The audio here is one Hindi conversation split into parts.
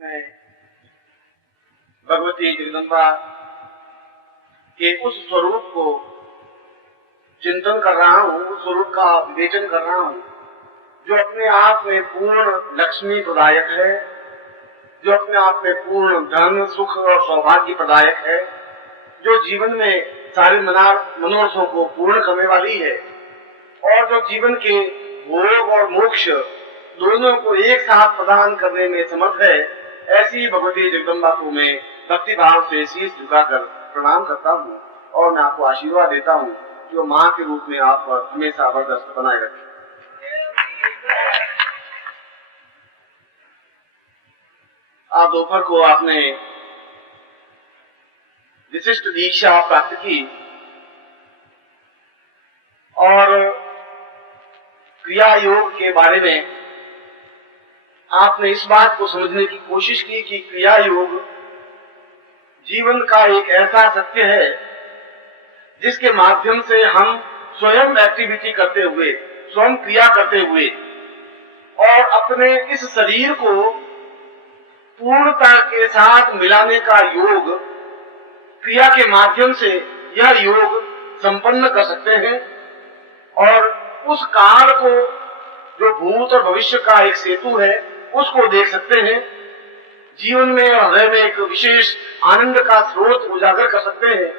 मैं भगवती जगदम्बा के उस स्वरूप को चिंतन कर रहा हूँ, उस स्वरूप का विवेचन कर रहा हूँ जो अपने आप में पूर्ण लक्ष्मी प्रदायक है, जो अपने आप में पूर्ण धन सुख और सौभाग्य प्रदायक है, जो जीवन में सारे मनोरथों को पूर्ण करने वाली है और जो जीवन के भोग और मोक्ष दोनों को एक साथ प्रदान करने में समर्थ है। ऐसी भगवती जगदम्बा को मैं भक्ति भाव से शीश झुकाकर प्रणाम करता हूँ और मैं आपको आशीर्वाद देता हूँ जो माँ के रूप में आप पर हमेशा बरदस्त बनाए रखे। आज दोपहर को आपने विशिष्ट दीक्षा प्राप्त की और क्रिया योग के बारे में आपने इस बात को समझने की कोशिश की कि क्रिया योग जीवन का एक ऐसा सत्य है जिसके माध्यम से हम स्वयं एक्टिविटी करते हुए, स्वयं क्रिया करते हुए और अपने इस शरीर को पूर्णता के साथ मिलाने का योग, क्रिया के माध्यम से यह योग संपन्न कर सकते हैं और उस काल को जो भूत और भविष्य का एक सेतु है उसको देख सकते हैं। जीवन में हृदय में एक विशेष आनंद का स्रोत उजागर कर सकते हैं,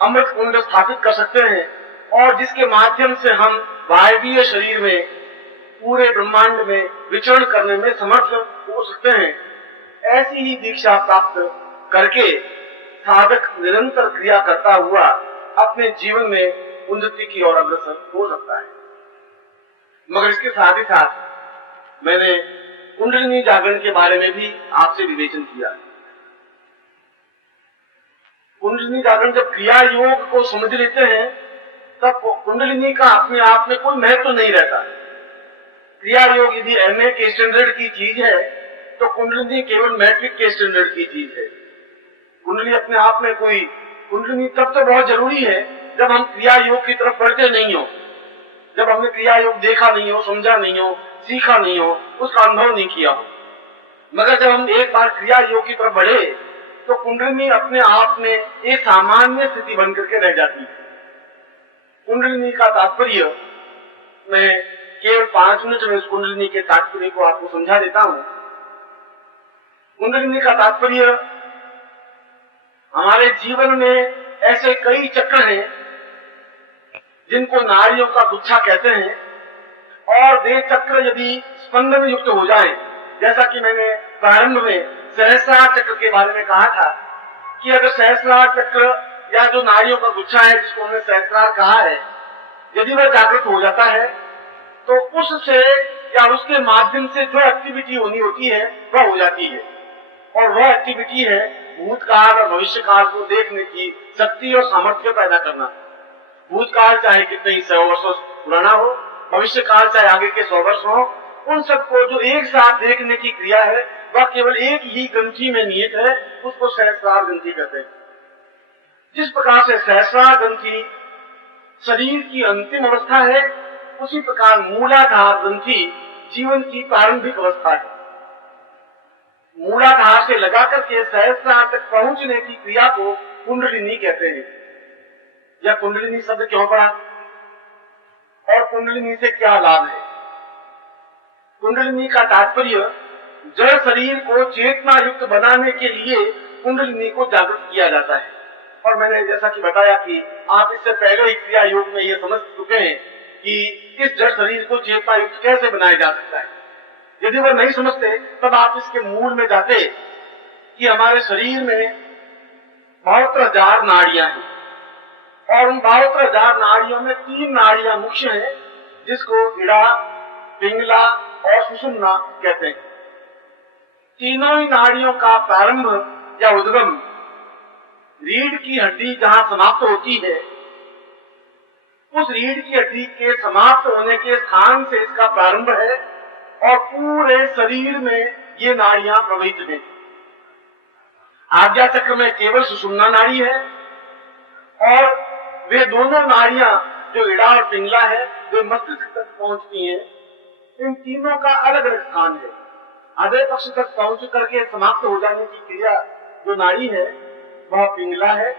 अमृत कुंड स्थापित कर सकते हैं और जिसके माध्यम से हम वायवीय शरीर में पूरे ब्रह्मांड में विचरण करने में समर्थ हो सकते हैं। ऐसी ही दीक्षा प्राप्त करके साधक निरंतर क्रिया करता हुआ अपने जीवन में उन्नति की ओर अग्रसर हो सकता है। मगर इसके साथ ही साथ मैंने कुंडलिनी जागरण के बारे में भी आपसे विवेचन किया। कुंडलिनी जागरण जब क्रिया योग को समझ लेते हैं तब कुंडलिनी का अपने आप में कोई महत्व नहीं रहता। क्रिया योग यदि एमए के स्टैंडर्ड की चीज है तो कुंडलिनी केवल मैट्रिक के स्टैंडर्ड की चीज है। कुंडली अपने आप में कोई, कुंडलिनी तब तो बहुत जरूरी है जब हम क्रिया योग की तरफ बढ़ते नहीं हो, जब हमने क्रिया योग देखा नहीं हो, समझा नहीं हो, सीखा नहीं हो, उसका अनुभव नहीं किया हो। मगर जब हम एक बार क्रिया योग की तरफ बढ़े तो कुंडलिनी अपने आप में एक सामान्य स्थिति बन करके रह जाती है। कुंडलिनी का तात्पर्य मैं केवल 5 मिनट में इस कुंडलिनी के तात्पर्य को आपको समझा देता हूँ। कुंडलिनी का तात्पर्य हमारे जीवन में ऐसे कई चक्र हैं जिनको नाड़ियों का गुच्छा कहते हैं और वे चक्र यदि स्पंदन युक्त हो जाए, जैसा कि मैंने प्रारंभ में सहस्रार चक्र के बारे में कहा था कि अगर सहस्रार चक्र या जो नाड़ियों का गुच्छा है जिसको हमने सहस्रार कहा है, यदि वह जागृत हो जाता है तो उससे या उसके माध्यम से जो एक्टिविटी होनी होती है वह हो जाती है और वह एक्टिविटी है भूतकाल और भविष्य काल को देखने की शक्ति और सामर्थ्य पैदा करना। भूतकाल चाहे कितने ही 100 वर्ष पुराना हो, भविष्य काल चाहे आगे के 100 वर्ष हो, उन सबको जो एक साथ देखने की क्रिया है वह केवल एक ही ग्रंथि में निहित है, उसको सहस्रार ग्रंथि कहते हैं। जिस प्रकार से सहस्रार ग्रंथि शरीर की अंतिम अवस्था है, उसी प्रकार मूलाधार ग्रंथि जीवन की प्रारंभिक अवस्था है। मूलाधार से लगाकर के सहस्रार तक पहुंचने की क्रिया को कुंडलिनी कहते हैं। यह कुंडलिनी शब्द क्यों पड़ा और कुंडलिनी से क्या लाभ है? कुंडलिनी का तात्पर्य जड़ शरीर को चेतना युक्त बनाने के लिए कुंडलिनी को जागृत किया जाता है। और मैंने जैसा कि बताया कि आप इससे पहले ही क्रिया योग में ये समझ चुके हैं कि इस जड़ शरीर को चेतना युक्त कैसे बनाया जा सकता है। यदि वह नहीं समझते तब आप इसके मूल में जाते कि हमारे शरीर में 72,000 नाड़ियां हैं और उन 72,000 नाड़ियों में 3 नाड़ियां मुख्य हैं जिसको इड़ा, पिंगला और सुषुम्ना कहते हैं। तीनों ही नाड़ियों का प्रारंभ या उद्गम रीढ़ की हड्डी जहां समाप्त होती है, उस रीढ़ की हड्डी के समाप्त होने के स्थान से इसका प्रारंभ है और पूरे शरीर में ये नाड़ियां प्रवहित हैं। आज्ञा चक्र में केवल सुषुम्ना नाड़ी है और वे दोनों नाड़ियां जो इड़ा और पिंगला है वे मस्तिष्क तक पहुंचती हैं। इन तीनों का अलग अलग स्थान है। हृदय पक्ष तक पहुंच करके समाप्त हो जाने की क्रिया जो नाड़ी है वह पिंगला है।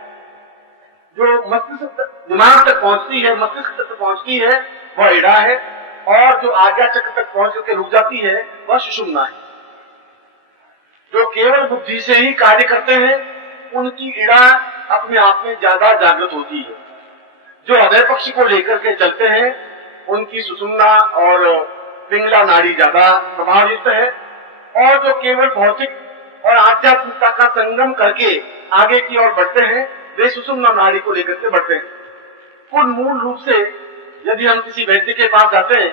जो मस्तिष्क दिमाग तक पहुंचती है, मस्तिष्क तक पहुंचती है, वह इड़ा है। और जो आज्ञा चक्र तक पहुंच करके रुक जाती है वह सुषुम्ना है। जो केवल बुद्धि से ही कार्य करते हैं उनकी इड़ा अपने आप में ज्यादा जागृत होती है। जो हृदय पक्ष को लेकर के चलते हैं उनकी सुषुम्ना और पिंगला नाड़ी ज्यादा प्रभावित है। और जो केवल भौतिक और आध्यात्मिकता का संगम करके आगे की ओर बढ़ते हैं वे सुषुम्ना नाड़ी को लेकर के बढ़ते हैं। कुल मूल रूप से यदि हम किसी व्यक्ति के पास जाते हैं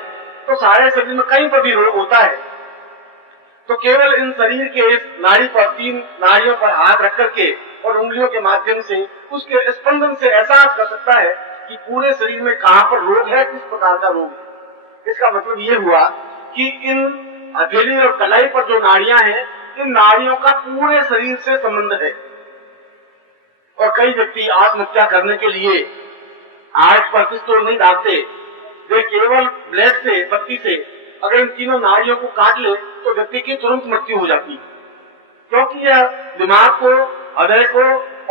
तो सारे शरीर में कहीं पर भी रोग होता है तो केवल इन शरीर के इस नाड़ी पर, 3 नाड़ियों पर हाथ रख करके और उंगलियों के माध्यम से उसके स्पंदन से एहसास कर सकता है कि पूरे शरीर में कहां पर रोग है, किस प्रकार का रोग है। इसका मतलब ये हुआ कि इन हथेली और कलाई पर जो नाड़ियां हैं इन नाड़ियों का पूरे शरीर से संबंध है। और कई व्यक्ति आत्महत्या करने के लिए आग पर पिस्तौल नहीं डालते, वे केवल ब्लेड से, पत्ती से अगर इन तीनों नाड़ियों को काट ले तो व्यक्ति की तुरंत मृत्यु हो जाती है। क्योंकि यह दिमाग को, हृदय को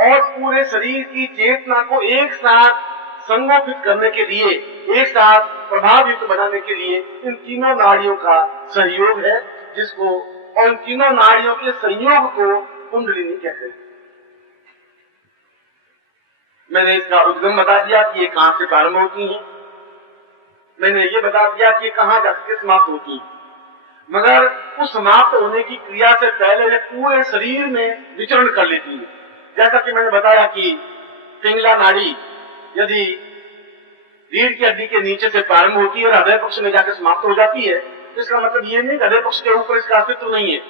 और पूरे शरीर की चेतना को एक साथ संगोपित करने के लिए, एक साथ प्रभावित बनाने के लिए इन तीनों नाड़ियों का सहयोग है, जिसको और इन तीनों नाड़ियों के संयोग को कुंडलिनी कहते हैं। मैंने इसका उद्गम बता दिया कि ये कहां से प्रारंभ होती हैं, मैंने ये बता दिया कि कहां जाकर समाप्त होती है। मगर उस समाप्त होने की क्रिया से पहले वे पूरे शरीर में विचरण कर लेती है। जैसा कि मैंने बताया कि पिंगला नाड़ी यदि रीढ़ की हड्डी के नीचे से प्रारंभ होती है और हृदय पक्ष में जाकर समाप्त हो जाती है तो इसका मतलब ये नहीं हृदय पक्ष के ऊपर इसका अस्तित्व नहीं है।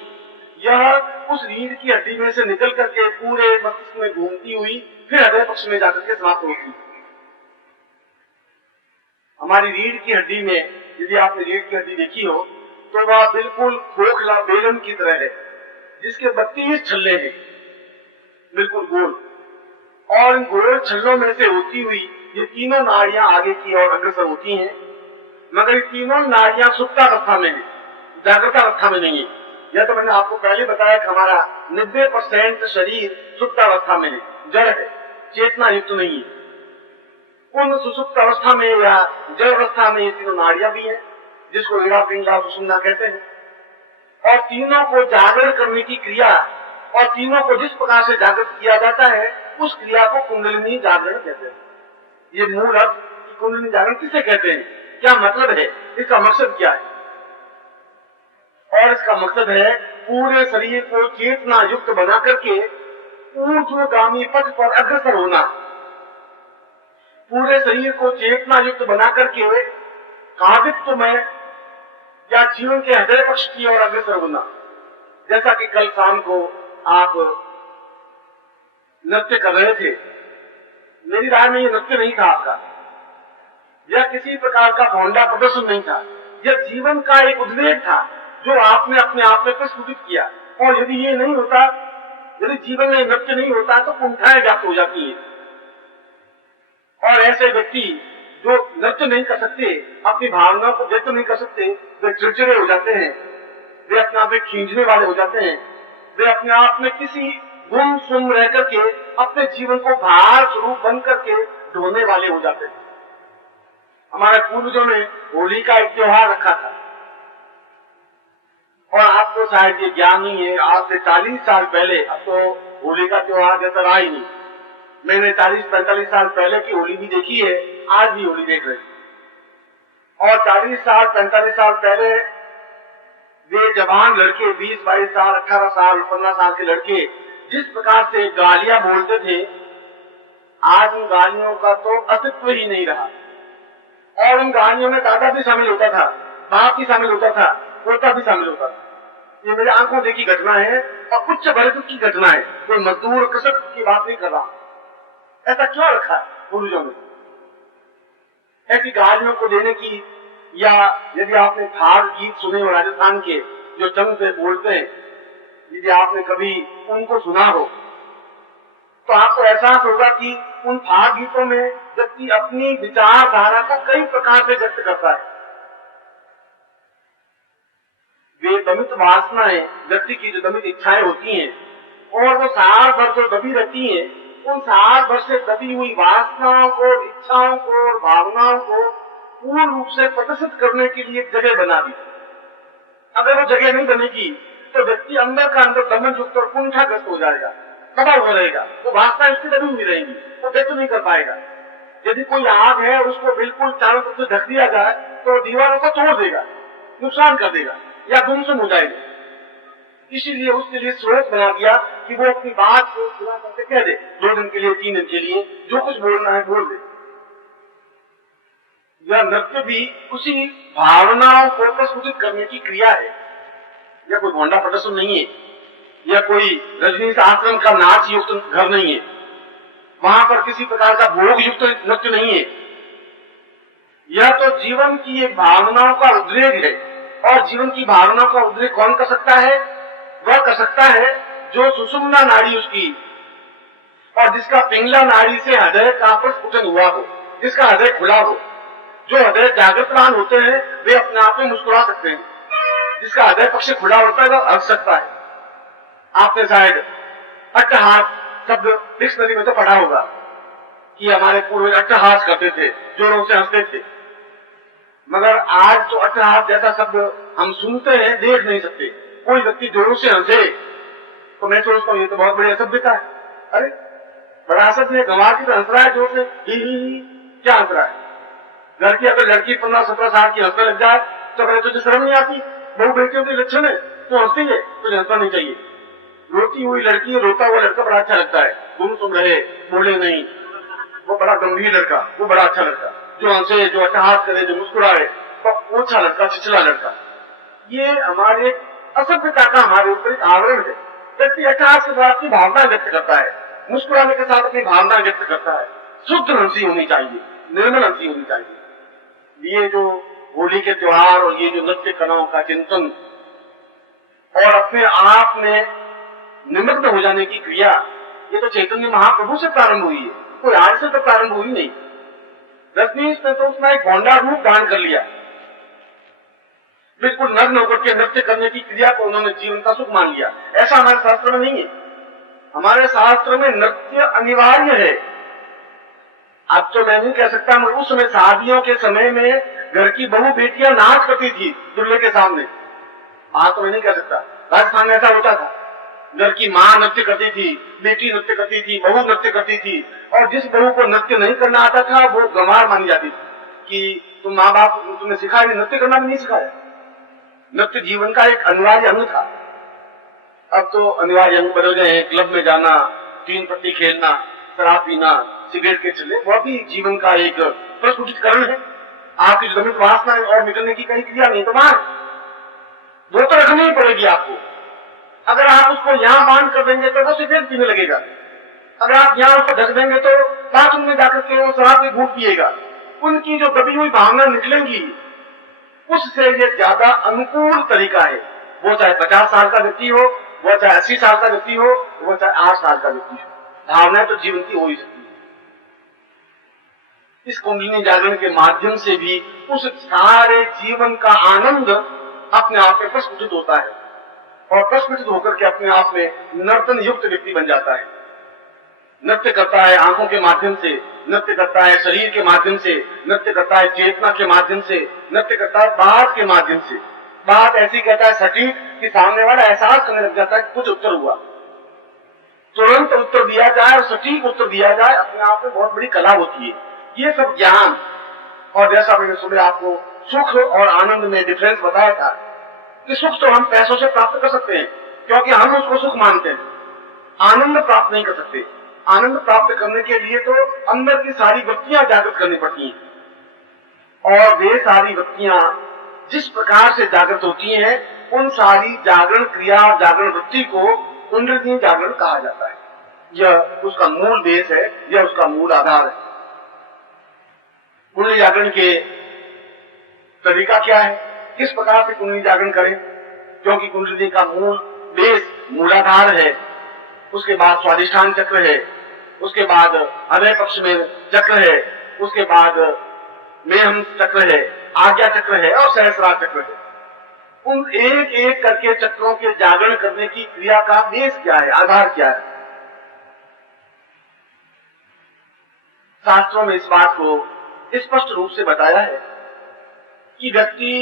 यह उस रीढ़ की हड्डी में से निकल करके पूरे मस्तिष्क में घूमती हुई फिर हृदय पक्ष में जाकर के समाप्त होती है। हमारी रीढ़ की हड्डी में यदि आपने रीढ़ की हड्डी देखी हो तो वह बिल्कुल खोखला बेलन की तरह है, जिसके 32 छल्ले हैं, बिल्कुल गोल। और इन गोल छल्लों में से होती हुई ये तीनों नाड़ियां आगे की ओर अग्रसर होती हैं। मगर ये तीनों नाड़ियां सुप्तावस्था में है, जागृत अवस्था में नहीं है। यह तो मैंने आपको पहले बताया कि हमारा 90% शरीर सुप्तावस्था में है, जड़ है, चेतना युक्त नहीं है। उन सुसुप्त अवस्था में या जड़ अवस्था में ये तीनों नाड़ियां भी हैं, जिसको इड़ा, पिंगला, सुषुम्ना कहते हैं। और तीनों को जागृत करने की क्रिया और तीनों को जिस प्रकार से जागृत किया जाता है उस क्रिया को कुंडलिनी जागरण कहते हैं। ये मूल अर्थ कि कुंडलिनी जागरण किसे कहते हैं, क्या मतलब है, इसका मकसद क्या है। और इसका मकसद है पूरे शरीर को चेतना युक्त बना करके ऊर्ध्वगामी पथ पर अग्रसर होना, पूरे शरीर को चेतना युक्त बना करके काव्यत्व में या जीवन के हृदय पक्ष की ओर अग्रसर होना। जैसा कि कल शाम को आप नृत्य कर रहे थे, मेरी राय में यह नृत्य नहीं था आपका, यह किसी प्रकार का भौंडा प्रदर्शन नहीं था, यह जीवन का एक उद्वेग था जो आपने अपने आप में प्रस्तुत किया। और यदि ये नहीं होता, यदि जीवन में नृत्य नहीं होता तो कुंठाएं व्याप्त हो जाती है। और ऐसे व्यक्ति जो नृत्य नहीं कर सकते, अपनी भावनाओं को व्यक्त नहीं कर सकते, वे चिड़चिड़े हो जाते हैं, वे अपने आप में खींचने वाले हो जाते हैं, वे अपने आप में किसी गुम सुम रह करके अपने जीवन को भार स्वरूप बन करके ढोने वाले हो जाते हैं। हमारे पूर्वजों ने होली का एक त्योहार रखा था और आपको शायद ये ज्ञान नहीं है, आज से 40 साल पहले, अब तो होली का त्योहार जैसा रहा ही नहीं, मैंने 40-45 साल पहले की होली भी देखी है, आज भी होली देख रहे हैं। और 40 साल 45 साल पहले वे जवान लड़के 20-22 साल 18 साल 15 साल के लड़के जिस प्रकार से गालियां बोलते थे, आज उन गालियों का तो अस्तित्व ही नहीं रहा। और उन गालियों में दादा भी शामिल होता था, बाप भी शामिल होता था, पोता भी शामिल होता था। ये मेरे आंखों देखी घटना है और उच्च वर्ग की घटना है, कोई मजदूर कृषक की बात नहीं कर रहा। ऐसा क्यों रखा है पूर्वजों ने, ऐसी गालियों को देने की। या यदि आपने फाग गीत सुने हो राजस्थान के, जो चंग से बोलते हैं, यदि आपने कभी उनको सुना हो तो आपको एहसास होगा कि उन फाग गीतों में व्यक्ति अपनी विचारधारा को कई प्रकार से व्यक्त करता है। वे दमित वासनाएं, व्यक्ति की जो दमित इच्छाएं होती हैं, और वो साल भर जो दबी रहती हैं, उन साल भर से दबी हुई वासनाओं को, इच्छाओं को और भावनाओं को पूर्ण रूप से प्रदर्शित करने के लिए एक जगह बना दी। अगर वो जगह नहीं बनेगी तो व्यक्ति अंदर का अंदर दमन युक्त और कुंठाग्रस्त हो जाएगा, दबा हुआ रहेगा, वो वासनाएं उसकी दबी हुई रहेंगी, वो व्यक्त नहीं कर पाएगा। यदि कोई आग है और उसको बिल्कुल चारों तरफ से ढक दिया जाए तो दीवारों को तोड़ देगा, नुकसान कर देगा या गुमसुम हो जाएगी। इसीलिए उसके लिए स्रोत बना दिया कि वो अपनी बात को पूरा करके कह दे, 2 दिन के लिए, 3 दिन के लिए, जो कुछ बोलना है बोल दे। यह नृत्य भी उसी भावनाओं को प्रस्फुटित करने की क्रिया है। यह कोई भोंडा प्रदर्शन नहीं है, यह कोई रजनीश आश्रम का नाच युक्त घर नहीं है, वहां पर किसी प्रकार का भोग युक्त नृत्य नहीं है। यह तो जीवन की एक भावनाओं का उद्रेक है, और जीवन की भावनाओं का उद्रेक कौन कर सकता है? वह कर सकता है जो सुषुम्ना नाड़ी उसकी, और जिसका पिंगला नाड़ी से हृदय का प्रस्फुटन हुआ हो, जिसका हृदय खुला हो। जो हृदय जागृतवान होते हैं वे अपने आप में मुस्कुरा सकते हैं, जिसका हृदय पक्ष खुला होता है वह हंस सकता है। आपने शायद अट्टहास शब्द डिक्शनरी में तो पढ़ा होगा कि हमारे पूर्वज अट्टहास करते थे, जोरों से हंसते थे। मगर आज तो अट्टहास जैसा शब्द हम सुनते हैं, देख नहीं सकते। कोई व्यक्ति जोरों से हंसे तो मैं सोचता हूँ ये तो बहुत बड़ी असभ्यता है। अरे बड़ा असभ्य है, गंवार की तो हंस रहा है जोर से, ही क्या हंस रहा है? घर की अगर लड़की 15-17 साल की हंसने लग जाए तो अगर तुझे शर्म नहीं आती? बहु बेटियों के लक्षण है, तो हंसती है, तुझे हंसना नहीं चाहिए। रोती हुई लड़की, रोता हुआ लड़का बड़ा अच्छा लगता है, गुमसुम रहे, बोले नहीं, वो बड़ा गंभीर लड़का, वो बड़ा अच्छा लड़का। जो हंसे, जो अट्टहास करे, जो मुस्कुराए, वो अच्छा लड़का, छिछला लड़का। ये हमारे असभ्यता का हमारे ऊपर एक आवरण है। व्यक्ति अट्टहास के द्वारा अपनी भावना व्यक्त करता है, मुस्कुराने के साथ अपनी भावना व्यक्त करता है। शुद्ध हंसी होनी चाहिए, निर्मल हंसी होनी चाहिए। ये जो होली के त्योहार और ये जो नृत्य कलाओं का चिंतन और अपने आप में निमग्न हो जाने की क्रिया, ये तो चैतन्य महाप्रभु से प्रारंभ हुई है, कोई आज से तो प्रारंभ हुई नहीं। रजनीश ने तो उसमें एक भोंडा रूप धारण कर लिया, बिल्कुल नग्न होकर के नृत्य करने की क्रिया को उन्होंने जीवन का सुख मान लिया। ऐसा हमारे शास्त्र में नहीं है। हमारे शास्त्र में नृत्य अनिवार्य है। अब तो मैं नहीं कह सकता, मगर उस समय शादियों के समय में घर की बहू बेटियां नाच करती थी दूल्हे के सामने। आज तो मैं नहीं कह सकता, राजस्थान में ऐसा होता था। घर की माँ नृत्य करती थी, बेटी नृत्य करती थी, बहू नृत्य करती थी, और जिस बहू को नृत्य नहीं करना आता था वो गंवार मानी जाती थी कि तुम माँ बाप तुमने सिखाया नहीं, नृत्य करना भी नहीं सिखाया। नृत्य जीवन का एक अनिवार्य अंग था। अब तो अनिवार्य अंग बदल गए हैं। क्लब में जाना, 3 पत्ती खेलना, शराब पीना, सिगरेट के चले, वह भी जीवन का एक प्रस्फुटितकरण है। आपकी जो दमित वासना है और निकलने की कहीं क्रिया नहीं, तो वहां वो तो रखनी ही पड़ेगी आपको। अगर आप उसको यहाँ बांध कर देंगे तो वो सिगरेट पीने लगेगा। अगर आप यहाँ उसको ढक देंगे तो बाथरूम में जाकर के वो शराब की घूंट पिएगा। उनकी जो दबी हुई भावना निकलेंगी, उससे ये ज्यादा अनुकूल तरीका है। वो चाहे 50 साल का व्यक्ति हो, वो चाहे 80 साल का व्यक्ति हो, वो चाहे 8 साल का व्यक्ति हो, भावना तो जीवन की हो ही सकती है। इस कुंडलिनी जागरण के माध्यम से भी उस सारे जीवन का आनंद अपने आप में प्रस्फुटित होता है, और प्रस्फुटित होकर के अपने आप में नर्तन युक्त व्यक्ति बन जाता है। नृत्य करता है आंखों के माध्यम से, नृत्य करता है शरीर के माध्यम से, नृत्य करता है चेतना के माध्यम से, नृत्य करता है बात के माध्यम से। बात ऐसी कहता है सटीक कि सामने वाला एहसास करने लग जाता है कि कुछ उत्तर हुआ। तुरंत उत्तर दिया जाए और सटीक उत्तर दिया जाए, अपने आप में बहुत बड़ी कला होती है। ये सब ज्ञान, और जैसा मैंने सुबह आपको सुख और आनंद में डिफरेंस बताया था कि सुख तो हम पैसों से प्राप्त कर सकते हैं, क्योंकि हम उसको सुख मानते हैं। आनंद प्राप्त नहीं कर सकते। आनंद प्राप्त करने के लिए तो अंदर की सारी वृत्तियां जागृत करनी पड़ती हैं, और वे सारी वृत्तियां जिस प्रकार से जागृत होती हैं, उन सारी जागरण क्रिया, जागरण वृत्ति को कुंडलिनी जागरण कहा जाता है। यह उसका मूल बेस है, यह उसका मूल आधार है। कुंडली जागरण के तरीका क्या है, किस प्रकार से कुंडली जागरण करें? क्योंकि कुंडली का मूल बेस, मूलाधार है, उसके बाद स्वाधिष्ठान चक्र है, उसके बाद हृदय पक्ष में चक्र है, उसके बाद मेहम चक्र है, आज्ञा चक्र है और सहस्रार चक्र है। उन एक एक करके चक्रों के जागरण करने की क्रिया का बेस क्या है, आधार क्या है? शास्त्रों में इस बात को स्पष्ट रूप से बताया है कि व्यक्ति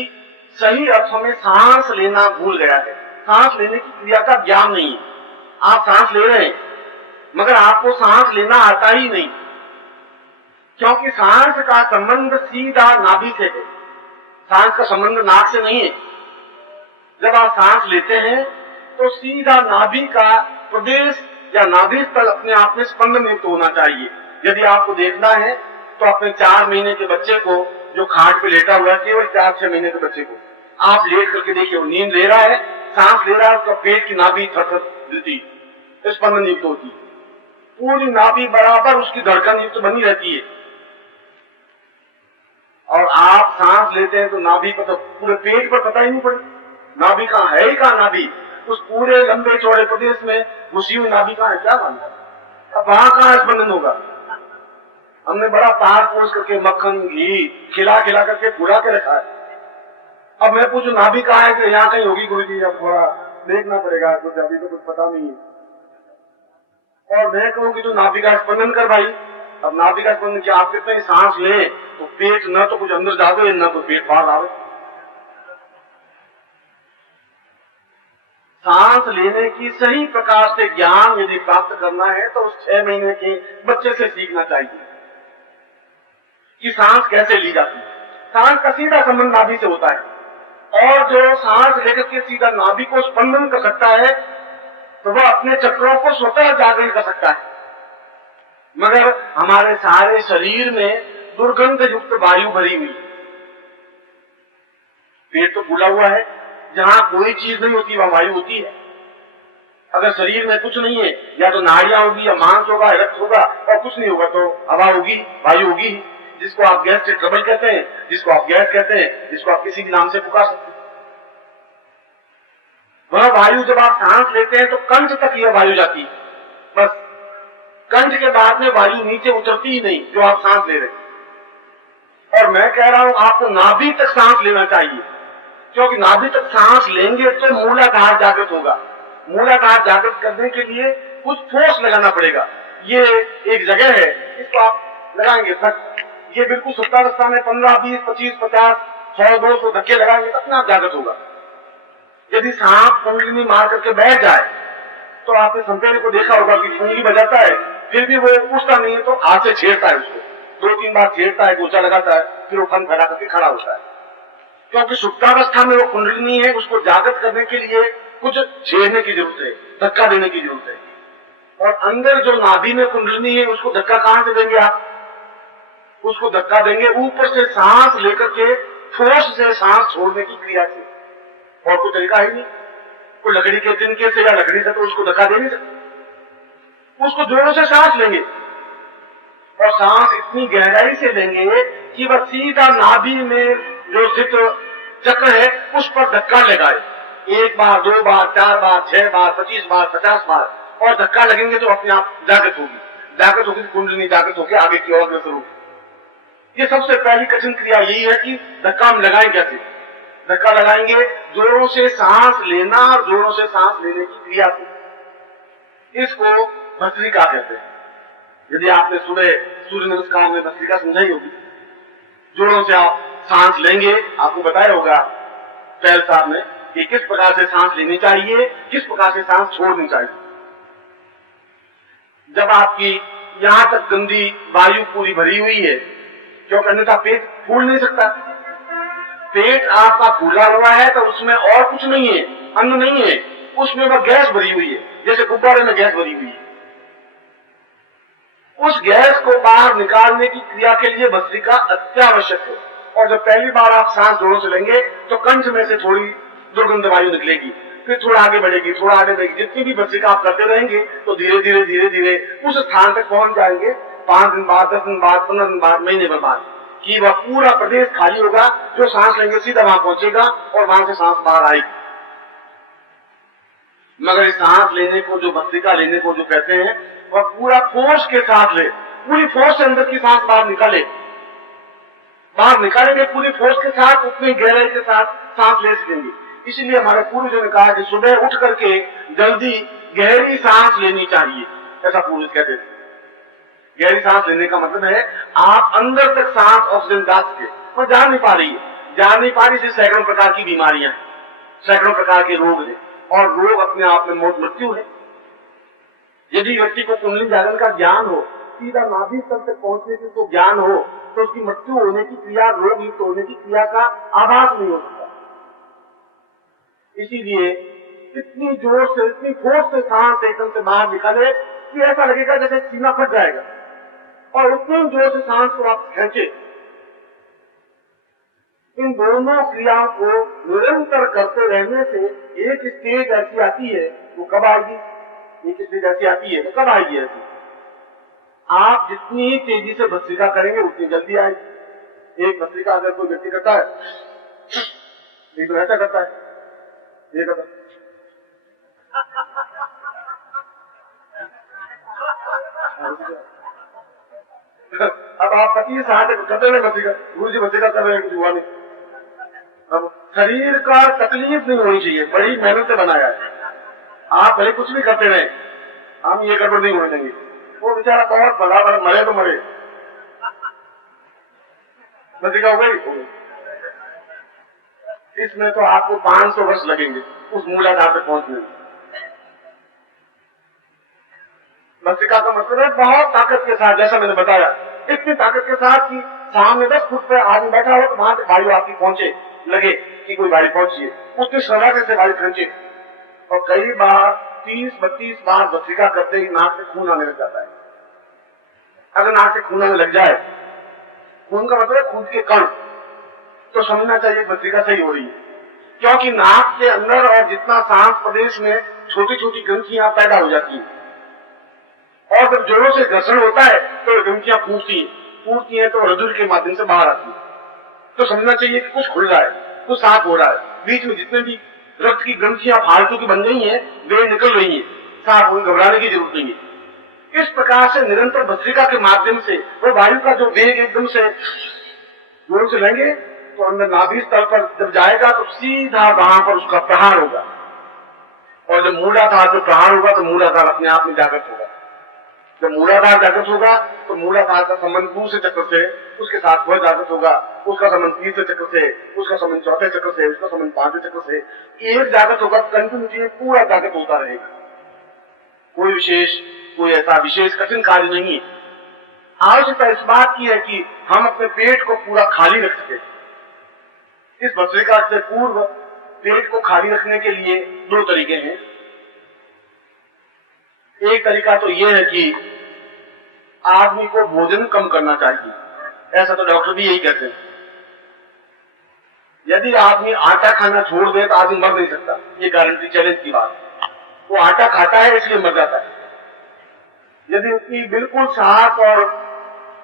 सही अर्थों में सांस लेना भूल गया है। सांस लेने की क्रिया का ज्ञान नहीं है। आप सांस ले रहे हैं मगर आपको सांस लेना आता ही नहीं, क्योंकि सांस का संबंध सीधा नाभि से है। सांस का संबंध नाक से नहीं है। जब आप सांस लेते हैं तो सीधा नाभि का प्रदेश या नाभि स्थल अपने आप में स्पंदन युक्त होना चाहिए। यदि आपको देखना है तो अपने 4 महीने के बच्चे को, जो खाट पे लेटा हुआ है, केवल 4-6 महीने के बच्चे को आप लेट करके देखिए, वो नींद ले रहा है, सांस ले रहा है, उसका पेट की नाभि थर-थर हिलती, स्पंदन युक्त होती, पूरी नाभि बराबर उसकी धड़कन युक्त बनी रहती है। और आप सांस लेते हैं तो नाभि पर, तो पूरे पेट पर पता ही नहीं पड़ता नाभि कहां है ही कहां नाभि। उस पूरे लंबे चौड़े प्रदेश में घुसी हुई नाभि कहां है, क्या मानता? अब वहां कहां स्पंदन होगा? हमने बड़ा तार पोस करके मक्खन घी खिला खिला करके पूरा के रखा है। अब मैं पूछू नाभि कहां है, कि यहाँ कहीं होगी गुरु जी, अब थोड़ा देखना पड़ेगा, कुछ अभी तो कुछ पता नहीं है। और मैं कहूँ कि जो नाभि का स्पंदन कर भाई, अब नाभि का स्पंदन क्या, आप कितने सांस लें तो पेट न तो कुछ अंदर जावे न तो पेट बाहर आवे। सांस लेने की सही प्रकार से ज्ञान यदि प्राप्त करना है तो उस 6 महीने के बच्चे से सीखना चाहिए कि सांस कैसे ली जाती है। सांस का सीधा संबंध नाभि से होता है, और जो सांस लेकर के सीधा नाभि को स्पंदन कर सकता है तो वह अपने चक्रों को स्वतः जागरण कर सकता है। मगर हमारे सारे शरीर में दुर्गंध युक्त वायु भरी हुई है। पेट तो फूला हुआ है, जहां कोई चीज नहीं होती वहां वायु होती है। अगर शरीर में कुछ नहीं है, या तो नाड़ियां होगी या मांस होगा, रक्त होगा, और कुछ नहीं होगा तो हवा होगी, वायु होगी, जिसको आप गैस से ट्रबल कहते हैं, जिसको आप गैस कहते हैं, जिसको आप किसी भी नाम से पुकार सकते हैं। वह वायु जब आप सांस लेते हैं तो कंठ तक यह वायु जाती है, बस। कंठ के बाद में वायु नीचे उतरती ही नहीं जो आप सांस ले रहे हैं। और मैं कह रहा हूं आपको नाभि तक सांस लेना चाहिए, क्योंकि नाभि तक सांस लेंगे तो मूलाधार जागृत होगा। मूलाधार जागृत करने के लिए कुछ फोर्स लगाना पड़ेगा। ये एक जगह है, इसको आप लगाएंगे तक, ये बिल्कुल सुप्तावस्था में 15, 20, 25, 50, 100, 200 धक्के लगाएंगे तब ना जागृत होगा। यदि सांप कुंडली मार करके बैठ जाए तो आपने संपेरे को देखा होगा कि कुंडली बजाता है, फिर भी वो उठता नहीं है तो हाथ से छेड़ता है, उसको 2-3 बार छेड़ता है, गोचा लगाता है, फिर वो फन फैला करके खड़ा होता है। क्योंकि सुप्तावस्था में वो कुंडली है, उसको जागृत करने के लिए कुछ छेड़ने की जरूरत है, धक्का देने की जरूरत है। और अंदर जो नाभि में कुंडली है उसको धक्का कहां से देंगे आप? उसको धक्का देंगे ऊपर से सांस लेकर के फोर्स से सांस छोड़ने की क्रिया से, और कोई तरीका ही नहीं। कोई लकड़ी के तिनके से या लकड़ी से तो उसको धक्का दे नहीं सकते। उसको जोरों से सांस लेंगे, और सांस इतनी गहराई से लेंगे कि वह सीधा नाभि में जो स्थित चक्र है उस पर धक्का लगाए। 1 बार, 2 बार, 4 बार, 6 बार, 25 बार, 50 बार, और धक्का लगेंगे तो अपने आप जागृत होगी। जागृत होगी तो कुंडली जागृत होकर आगे की ओर अग्रसर होगी। ये सबसे पहली कठिन क्रिया यही है कि धक्का हम लगाएं कैसे। धक्का लगाएंगे जोरों से सांस लेना और जोरों से सांस लेने की क्रिया से, इसको भस्त्रिका कहते हैं। यदि आपने सुबह सूर्य नमस्कार में भस्त्रिका समझाई होगी, जोरों से आप सांस लेंगे, आपको बताया होगा पहल साहब ने कि किस प्रकार से सांस लेनी चाहिए, किस प्रकार से सांस छोड़नी चाहिए। जब आपकी यहां तक गंदी वायु पूरी भरी हुई है, क्योंकि अन्यथा पेट फूल नहीं सकता। पेट आपका फूला हुआ है तो उसमें और कुछ नहीं है, अन्न नहीं है, उसमें वह गैस भरी हुई है, जैसे गुब्बारे में गैस भरी हुई है। उस गैस को बाहर निकालने की क्रिया के लिए भस्त्रिका अत्यावश्यक है। और जब पहली बार आप सांस जोरों से लेंगे तो कंठ में से थोड़ी दुर्गंध वायु निकलेगी, फिर थोड़ा आगे बढ़ेगी, थोड़ा आगे बढ़ेगी। जितनी भी भस्त्रिका आप करते रहेंगे तो धीरे धीरे धीरे धीरे उस स्थान तक पहुंच जाएंगे। 5 दिन बाद, 10 दिन बाद, 15 दिन बाद, महीने भर बाद, कि वह पूरा प्रदेश खाली होगा। जो सांस लेंगे सीधा वहां पहुंचेगा और वहां से सांस बाहर आएगी। मगर इस सांस लेने को, जो भस्त्रिका लेने को जो कहते हैं, वह पूरा फोर्स के साथ ले, पूरी फोर्स से अंदर की सांस बाहर निकाले। बाहर निकालेंगे पूरी फोर्स के साथ, उतनी गहराई के साथ सांस ले सकेंगे। इसलिए हमारे पूर्वजों ने कहा कि सुबह उठ करके जल्दी गहरी सांस लेनी चाहिए, ऐसा पूर्वज कहते थे। गहरी सांस लेने का मतलब है आप अंदर तक सांस ऑक्सीजन जा सके, और जा नहीं पा रही है, जा नहीं पा रही, सैकड़ों प्रकार की बीमारियां हैं, सैकड़ों प्रकार के रोग हैं, और रोग अपने आप में मौत मृत्यु है। यदि व्यक्ति को कुंडली जागरण का ज्ञान हो, सीधा नाभि स्तर तक पहुंचने की तो ज्ञान हो, तो उसकी मृत्यु होने की क्रिया, रोग युक्त होने की क्रिया का आभास नहीं हो सकता। इसीलिए इतनी जोर से, इतनी फोर्स से सांस एकदम से बाहर निकाले कि ऐसा लगेगा जैसे सीना फट जाएगा, और उतनी जोर से सांस को आप खींचे। इन दोनों क्रियाओं को निरंतर करते रहने से एक स्टेज ऐसी आती है, वो कब आएगी? एक स्टेज ऐसी आती है, वो कब आएगी? ऐसी आप जितनी तेजी से भस्त्रिका करेंगे उतनी जल्दी आएगी। एक भस्त्रिका अगर कोई व्यक्ति करता है, एक तो ऐसा करता है, ये करता है, अब आप 25 साल करते रहे भस्त्रिका, गुरु जी भस्त्रिका कर रहे हैं, कुछ हुआ नहीं। अब शरीर का तकलीफ नहीं होनी चाहिए, बड़ी मेहनत से बनाया है। आप भले कुछ भी करते रहे, हम ये गड़बड़ नहीं होने देंगे। वो बेचारा बहुत बड़ा बड़ा मरे तो मरे, भस्त्रिका हो गई। इसमें तो आपको 500 वर्ष लगेंगे उस मूलाधार तक पहुंचने में। भस्त्रिका का मतलब है बहुत ताकत के साथ, जैसा मैंने बताया, इतनी ताकत के साथ कि सामने 10 फुट पे आदमी बैठा हो तो वहां से वायु आपकी पहुंचे, लगे कि कोई गाड़ी पहुंची है, उसकी श्रद्धा से गाड़ी पहुंचे। और कई बार 30-32 बार भस्त्रिका करते ही नाक से खून आने लग जाता है। अगर नाक से खून आने लग जाए, खून का मतलब खून के कण, तो समझना चाहिए भस्त्रिका सही हो रही है, क्योंकि नाक के अंदर और जितना सांस प्रदेश में छोटी छोटी ग्रंथियां पैदा हो जाती हैं, और जब जोरों से घर्षण होता है तो ग्रंथियां फूटती हैं तो रुधिर के माध्यम से बाहर आती है। तो समझना चाहिए कि कुछ खुल रहा है, कुछ साफ हो रहा है, बीच में जितने भी रक्त की ग्रंथियां फालतू की बन गई हैं वे निकल रही हैं, साफ होने, घबराने की जरूरत नहीं है। इस प्रकार से निरंतर भस्त्रिका के माध्यम से वो वायु का जो वेग एकदम से जोर से लेंगे तो अंदर नाभि स्थल पर जब जाएगा तो सीधा वहां पर उसका प्रहार होगा, और जब मूलाधार पर प्रहार होगा तो मूलाधार अपने आप में जागृत होगा। जब मूलाधार जागृत होगा तो मूलाधार का संबंध दूसरे चक्र से उसके साथ वह जागृत होगा, उसका संबंध तीसरे चक्र से, उसका संबंध चौथे चक्र से, उसका संबंध पांचवें चक्र से, एक जागृत होगा, कंटिन्यूटी पूरा जागृत होता रहेगा। कोई ऐसा विशेष कठिन कार्य नहीं है। आवश्यकता इस बात की है कि हम अपने पेट को पूरा खाली रख सके। इस भस्त्रिका से पूर्व पेट को खाली रखने के लिए 2 तरीके हैं। एक तरीका तो यह है कि आदमी को भोजन कम करना चाहिए, ऐसा तो डॉक्टर भी यही कहते हैं। यदि आदमी आटा खाना छोड़ दे तो आदमी मर नहीं सकता, ये गारंटी चैलेंज की बात है। वो आटा खाता है इसलिए मर जाता है। यदि उसकी बिल्कुल साफ और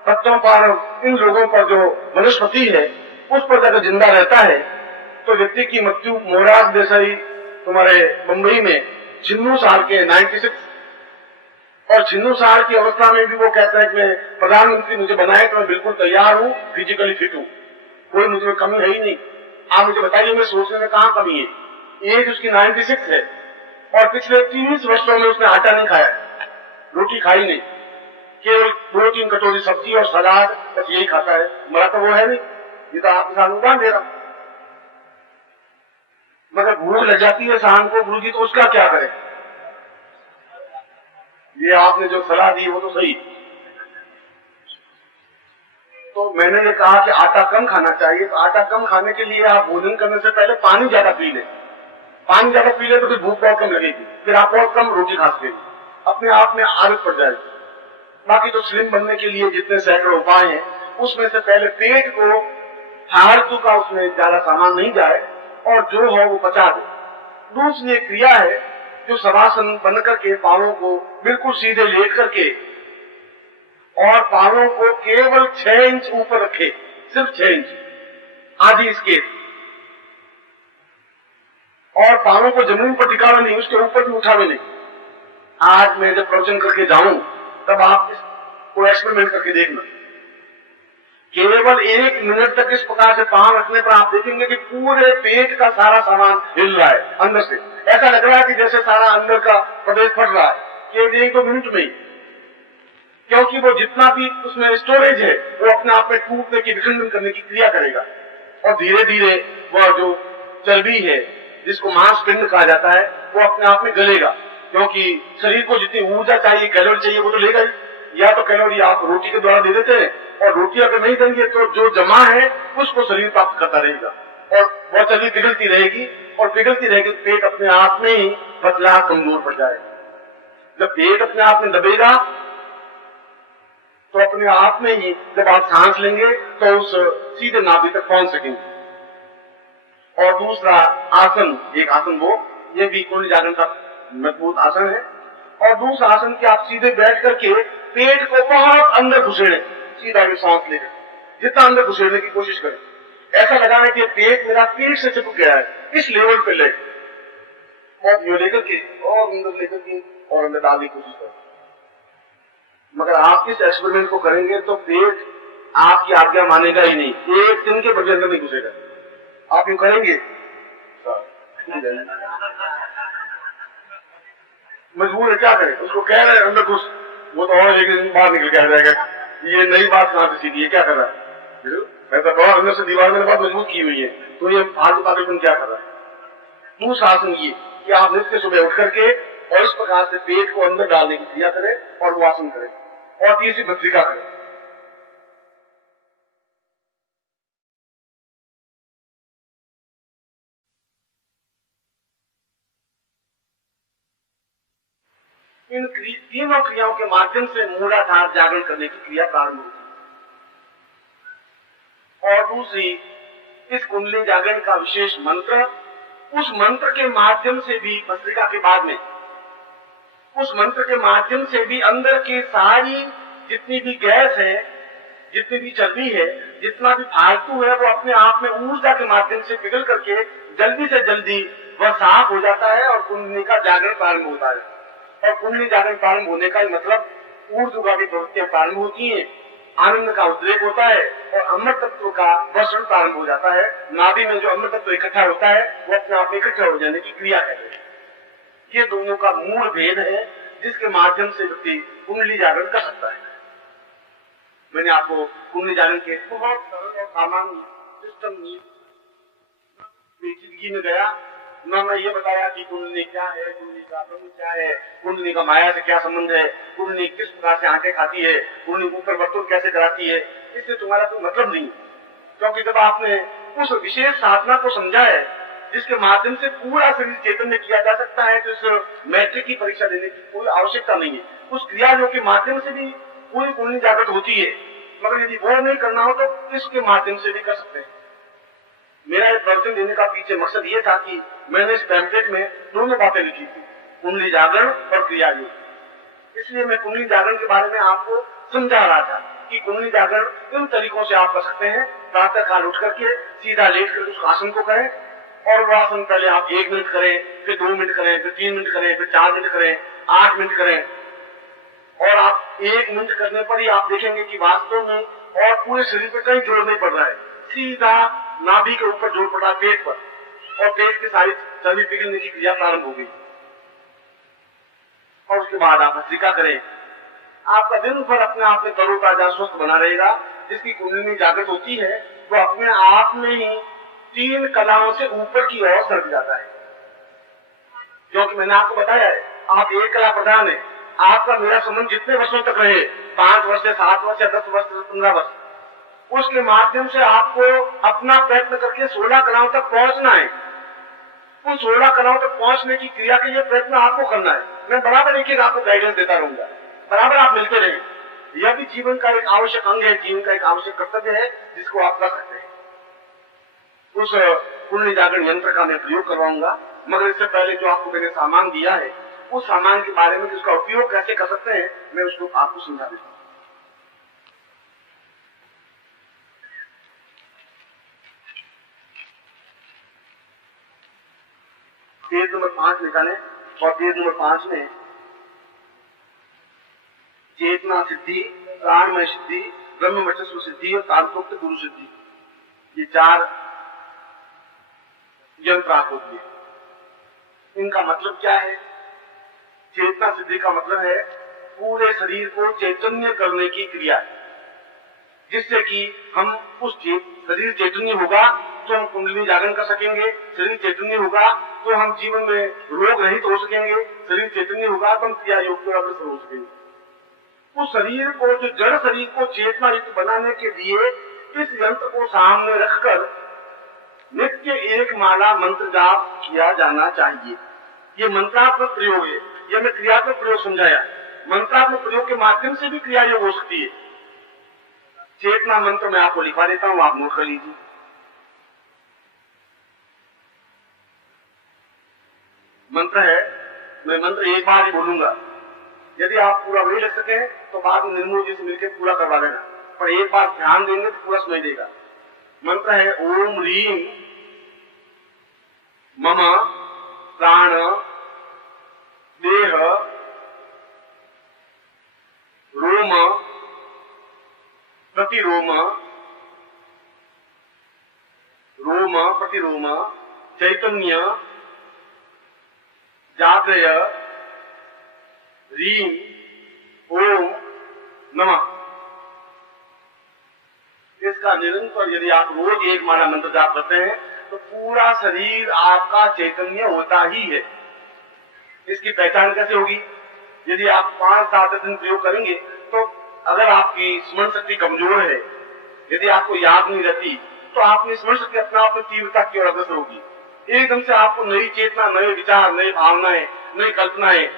तत्वों पर, इन लोगों पर जो वनस्पति है उस पर अगर जिंदा रहता है तो व्यक्ति की मृत्यु मोरार देसाई तुम्हारे मुंबई में छिन्नू साल के 96, और छिन्नू साल की अवस्था में भी वो कहता है कि मैं प्रधानमंत्री मुझे बनाए तो मैं बिल्कुल तैयार हूं, फिजिकली फिट हूं, कोई मुझे कमी है ही नहीं। आप मुझे बताइए मैं सोचने में कहां कमी है। एज उसकी 96 है और पिछले 30 वर्षों में उसने आटा नहीं खाया, रोटी खाई नहीं, केवल 2-3 कटोरी सब्जी और सलाद, बस यही खाता है। मरा तो वो है नहीं, ये तो आपके साथ उदाहरण दे रहा हूं। मगर भूख लग जाती है शाम को गुरु जी, तो उसका क्या करें? ये आपने जो सलाह दी वो तो सही। तो मैंने ये कहा कि आटा कम खाना चाहिए। तो आटा कम खाने के लिए आप भोजन करने से पहले पानी ज्यादा पी लें। पानी ज्यादा पी ले तो फिर भूख बहुत कम लगेगी, फिर आप बहुत कम रोटी खा सकेंगे, अपने आप में आदत पड़ जाएगी। बाकी तो स्लिम बनने के लिए जितने सैकड़ों उपाय हैं उसमें से पहले पेट को फालतू का उसमें ज्यादा सामान नहीं जाए और जो हो वो पचा दे। दूसरी एक क्रिया है जो शवासन बन करके पांवों को बिल्कुल सीधे लेट करके और पांवों को केवल 6 इंच ऊपर रखे, सिर्फ 6 इंच, आधी स्केल, और पांवों को जमीन पर टिकावे नहीं, उसके ऊपर भी उठावे नहीं। आज मैं जब प्रवचन करके जाऊं तब आप इसको एक्सपेरिमेंट करके देखना। केवल 1 मिनट तक इस प्रकार से पांव रखने पर आप देखेंगे कि पूरे पेट का सारा सामान हिल रहा है अंदर से। ऐसा लग रहा है कि जैसे सारा अंदर का प्रदेश फट रहा है केवल 1-2 मिनट में ही, क्योंकि वो जितना भी उसमें स्टोरेज है वो अपने आप में टूटने की, विखंडन करने की क्रिया करेगा और धीरे धीरे वह जो चर्बी है जिसको मांसपिंड कहा जाता है वो अपने आप में गलेगा, क्योंकि शरीर को जितनी ऊर्जा चाहिए, कैलोरी चाहिए वो तो लेगा ही। या तो कैलोरी आप रोटी के द्वारा दे देते हैं और रोटी अगर नहीं देंगे तो जो जमा है उसको शरीर प्राप्त करता रहेगा और वह चर्बी पिघलती रहेगी और पिघलती रहेगी, पेट अपने आप में ही पतला कमजोर पड़ जाएगा। जब पेट अपने आप में दबेगा तो अपने आप में ही जब आप सांस लेंगे तो उस सीधे नाभि तक पहुंच सकेंगे। और दूसरा आसन, एक आसन वो, ये भी कुंडली जागरण का मजबूत आसन है। और दूसरा आसन कि आप सीधे बैठ करके पेट को बहुत अंदर घुसेड़े, सीधा भी सांस लेकर जितना अंदर घुसेड़ने की कोशिश करें, ऐसा लगा है कि पेट मेरा पेट से चिपक गया है, इस लेवल पे ले और यो लेकर के और अंदर लेकर के और अंदर डालने की कोशिश करें। मगर आप इस एक्सपेरिमेंट को करेंगे तो पेट आपकी आज्ञा मानेगा ही नहीं, 1 दिन के बजे अंदर नहीं घुसेगा। आप यूं करेंगे, मजबूर है, क्या करें, उसको कह रहे हैं अंदर घुस, वो तो और 1 दिन बाहर निकल के आ जाएगा, ये नई बात कहां से सीखी है, क्या कर रहा है, ऐसा बहुत अंदर से दीवार में बात मजबूत की हुई है, तो ये फालतू पागलपन क्या कर रहा है। दूसरा आसन ये कि आप नित्य सुबह उठ करके और इस प्रकार से पेट को अंदर डालने की क्रिया करें और वो आसन करें। और तीसरी भस्त्रिका करें। इन तीनों क्रियाओं के माध्यम से मूलाधार जागरण करने की क्रिया प्रारंभ होती है। और दूसरी, इस कुंडली जागरण का विशेष मंत्र, उस मंत्र के माध्यम से भी भस्त्रिका के बाद में, उस मंत्र के माध्यम से भी अंदर की सारी जितनी भी गैस है, जितनी भी चर्बी है, जितना भी फालतू है, वो अपने आप में ऊर्जा के माध्यम से पिघल करके जल्दी से जल्दी वह साफ हो जाता है और कुंडली का जागरण प्रारंभ होता है। और कुंडली जागरण प्रारंभ होने का मतलब ऊर्ध्वगा की प्रवृत्तियां प्रारंभ होती हैं, आनंद का उद्रेक होता है और अमृत तत्व का वर्षण प्रारंभ हो जाता है। नाभि में जो अमृत तत्व इकट्ठा होता है वो अपने आप इकट्ठा हो जाने की क्रिया कहते हैं। ये दोनों का मूल भेद है जिसके माध्यम से व्यक्ति कुंडली जागरण कर सकता है। मैंने आपको कुंडली जागरण के बहुत सरल और सामान्य सिस्टम पेचीदगी में गया न, मैं ये बताया कि कुंडली क्या है, कुंडली का ब्रह्म क्या है, कुंडली का माया से क्या संबंध है, कुंडली किस प्रकार से आंखें खाती है, कुंडली ऊपर वर्तुल कैसे कराती है, इससे तुम्हारा कोई मतलब नहीं। क्योंकि जब आपने उस विशेष साधना को समझा है जिसके माध्यम से पूरा शरीर चैतन्य किया जा सकता है, तो इस मैट्रिक की परीक्षा देने की कोई आवश्यकता नहीं है। उस क्रिया योग के माध्यम से भी पूरी कुंडली जागृत होती है, मगर यदि वो नहीं करना हो तो इसके माध्यम से भी कर सकते हैं। मेरा ये प्रवचन देने का पीछे मकसद ये था कि मैंने इस पैम्फलेट में दोनों बातें लिखी थी, कुंडली जागरण और क्रिया योग। इसलिए मैं कुंडली जागरण के बारे में आपको समझा रहा था कि कुंडली जागरण इन तरीकों से आप कर सकते हैं। प्रातः काल उठ करके सीधा लेट कर उस आसन को करें और वो आसन पहले आप 1 मिनट करें, फिर 2 मिनट करें, फिर 3 मिनट करें, फिर 4 मिनट करें, 8 मिनट करें। और आप 1 मिनट करने पर ही आप देखेंगे कि वास्तव में और पूरे शरीर पर कहीं जोर नहीं पड़ रहा है, सीधा नाभि के ऊपर जोर पड़ रहा है, पेट पर, और पेट की सारी चर्बी पिघलने की क्रिया प्रारंभ हो गई। और उसके बाद आप भस्त्रिका करें। आपका दिन भर अपने आप में तरोताजा स्वस्थ बना रहेगा। जिसकी कुंडली जागृत होती है वो अपने आप में ही 3 कलाओं से ऊपर की ओर सर्द जाता है। क्योंकि मैंने आपको बताया है आप 1 कला प्रधान है। आपका मेरा संबंध जितने वर्षों तक रहे, 5 वर्ष, 7 वर्ष, 10 वर्ष, 15 वर्ष, उसके माध्यम से आपको अपना प्रयत्न करके 16 कलाओं तक पहुंचना है। उन 16 कलाओं तक पहुंचने की क्रिया के लिए प्रयत्न आपको करना है। मैं बराबर एक आपको गाइडेंस देता रहूंगा, बराबर आप मिलते रहें। यह भी जीवन का एक आवश्यक अंग है, जीवन का एक आवश्यक कर्तव्य है जिसको आप कर सकते हैं। उस कुंडली जागरण यंत्र का मैं प्रयोग करवाऊंगा, मगर इससे पहले जो आपको मैंने सामान दिया है उस सामान के बारे में उसका उपयोग कैसे कर सकते हैं मैं उसको आपको समझा देता हूं। पेज नंबर 5 निकालें और पेज नंबर 5 में चेतना सिद्धि, प्राणमय सिद्धि ब्रह्म वर्चस्व सिद्धि और तांत्रोक्त गुरु सिद्धि, ये 4 यंत्र आपको दिए। इनका मतलब क्या है? चेतना सिद्धि का मतलब है पूरे शरीर को चैतन्य करने की क्रिया, जिससे कि हम उस शरीर चैतन्य होगा तो हम कुंडली जागरण कर सकेंगे, शरीर चैतन्य होगा तो हम जीवन में रोग रहित हो सकेंगे, शरीर चैतन्य होगा तो हम क्रिया योग को अग्रसर हो सकेंगे। उस शरीर को, जो जड़ शरीर को चेतना युक्त बनाने के लिए इस यंत्र को सामने रखकर नित्य एक माला मंत्र जाप किया जाना चाहिए। ये मंत्रात्मक प्रयोग है, यह मैं क्रियात्मक प्रयोग समझाया। मंत्रात्मक प्रयोग के माध्यम से भी क्रिया योग हो सकती है। चेतना मंत्र मैं आपको लिखा देता हूं, आप नोट कर लीजिए। मंत्र है, मैं मंत्र एक बार ही बोलूंगा, यदि आप पूरा नहीं लिख सके तो बाद में निर्मोल जी से मिलकर पूरा करवा देना, पर एक बार ध्यान देंगे तो पूरा सुनाई देगा। मंत्र है ओम ह्रीं मम प्राण देह रोम प्रतिरोम रोम प्रतिरोम चैतन्य जागृय ह्रीं ओम नमः। इसका निरंतर यदि आप रोज एक माला मंत्र जाप करते हैं तो पूरा शरीर आपका चैतन्य होता ही है। इसकी पहचान कैसे होगी? यदि आप 5-7 दिन प्रयोग करेंगे तो अगर आपकी स्मरण शक्ति कमजोर है, यदि आपको याद नहीं रहती, तो आपकी स्मरण शक्ति अपने आप में तीव्रता की ओर अग्रसर होगी। एकदम से आपको नई चेतना, नए विचार, नई भावनाएं, नई कल्पनाएं,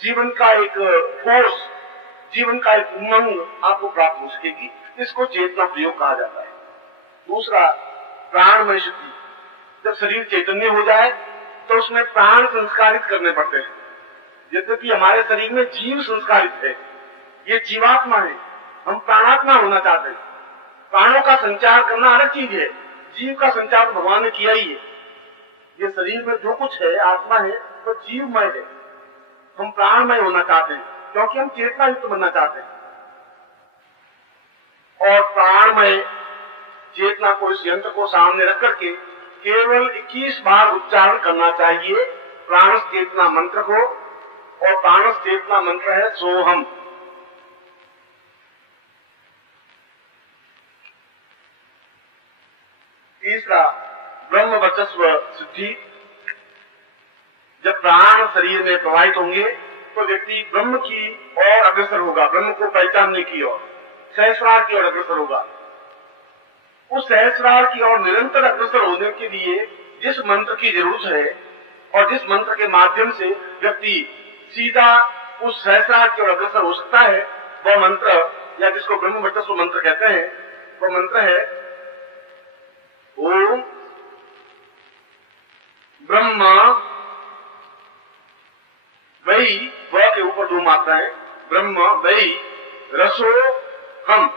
जीवन का एक फोर्स, जीवन का एक उमंग आपको प्राप्त हो सकेगी। इसको चेतना प्रयोग कहा जाता है। दूसरा, प्राणमय शुद्धि। जब शरीर चैतन्य हो जाए तो उसमें प्राण संस्कारित करने पड़ते हैं। यद्यपि हमारे शरीर में जीव संस्कारित है, ये जीवात्मा है, हम प्राणात्मा होना चाहते हैं। प्राणों का संचार करना अलग चीज है, जीव का संचार तो भगवान ने किया ही है। ये शरीर में जो कुछ है, आत्मा है, वो तो जीवमय है। हम प्राणमय होना चाहते हैं क्योंकि हम चेतना युक्त बनना चाहते हैं। और प्राणमय चेतना को, इस यंत्र को सामने रख करके केवल 21 बार उच्चारण करना चाहिए प्राणस चेतना मंत्र को। और प्राणस चेतना मंत्र है सोहम। तीसरा, ब्रह्म वर्चस्व सिद्धि। जब प्राण शरीर में प्रवाहित होंगे तो व्यक्ति ब्रह्म की ओर अग्रसर होगा, ब्रह्म को पहचानने की ओर, सहस्रार की ओर अग्रसर होगा। उस सहस्रार की ओर निरंतर अग्रसर होने के लिए जिस मंत्र की जरूरत है और जिस मंत्र के माध्यम से व्यक्ति सीधा उस सहस्रार की ओर अग्रसर हो सकता है, वह मंत्र, या जिसको ब्रह्म वर्चस्व मंत्र कहते हैं, वह मंत्र है ओम ब्रह्म वही, व के ऊपर 2 मात्राएं, ब्रह्म वही रसो हम,